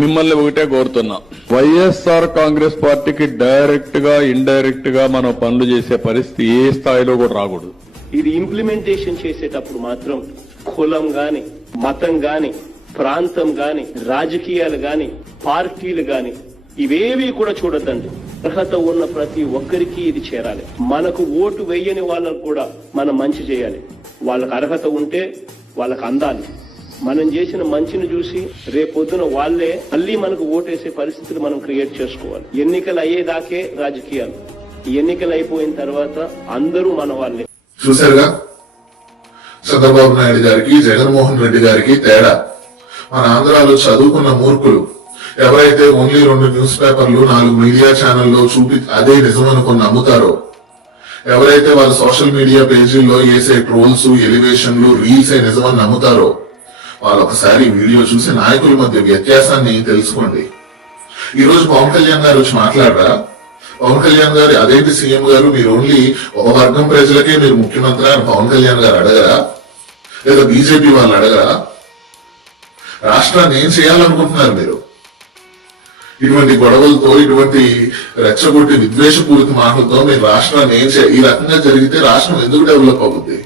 మిమ్మల్ని ఒకటే కోరుతున్నా, వైఎస్ఆర్ కాంగ్రెస్ పార్టీకి డైరెక్ట్ గా ఇండైరెక్ట్ గా మనం పనులు చేసే పరిస్థితి ఏ స్థాయిలో కూడా రాకూడదు. ఇది ఇంప్లిమెంటేషన్ చేసేటప్పుడు మాత్రం కులం గాని, మతం గాని, ప్రాంతం గాని, రాజకీయాలు గాని, పార్టీలు గాని ఇవేవి కూడా చూడొద్దండి. అర్హత ఉన్న ప్రతి ఒక్కరికి ఇది చేరాలి. మనకు ఓటు వేయని వాళ్ళకు కూడా మనం మంచి చేయాలి. వాళ్ళకు అర్హత ఉంటే వాళ్ళకు అందాలి. మనం చేసిన మంచిని చూసి రేపొద్దున వాళ్లే మళ్ళీ మనకు ఓటేసే పరిస్థితులు మనం క్రియేట్ చేసుకోవాలి. ఎన్నికలు అయ్యేదాకే రాజకీయాలు, ఎన్నికలు అయిపోయిన తర్వాత అందరూ మన వాళ్ళే. చూసారుగా చంద్రబాబు నాయుడు గారికి జగన్మోహన్ రెడ్డి గారికి తేడా. మన ఆంధ్రాలో చదువుకున్న మూర్ఖులు ఎవరైతే ఓన్లీ 2 న్యూస్ పేపర్లు 4 మీడియా ఛానల్లో చూపి అదే నిజం అనుకుని నమ్ముతారో, ఎవరైతే వాళ్ళ సోషల్ మీడియా పేజీల్లో వేసే ట్రోల్స్, ఎలివేషన్లు, రీల్స్ నిజమని నమ్ముతారో వాళ్ళు ఒకసారి వీడియో చూసి నాయకుల మధ్య వ్యత్యాసాన్ని తెలుసుకోండి. ఈ రోజు పవన్ కళ్యాణ్ గారు వచ్చి మాట్లాడరా? పవన్ కళ్యాణ్ గారు అదేంటి సీఎం గారు మీరు ఓన్లీ ఒక వర్గం ప్రజలకే మీరు ముఖ్యమంత్రి అని పవన్ కళ్యాణ్ గారు అడగరా? లేదా బీజేపీ వాళ్ళు అడగరా? రాష్ట్రాన్ని ఏం చేయాలనుకుంటున్నారు మీరు? ఇటువంటి గొడవలతో, ఇటువంటి రెచ్చగొట్టి విద్వేషపూరిత మాటలతో మీరు రాష్ట్రాన్ని ఈ రకంగా జరిగితే రాష్ట్రం ఎందుకు డెవలప్ అవుతుంది?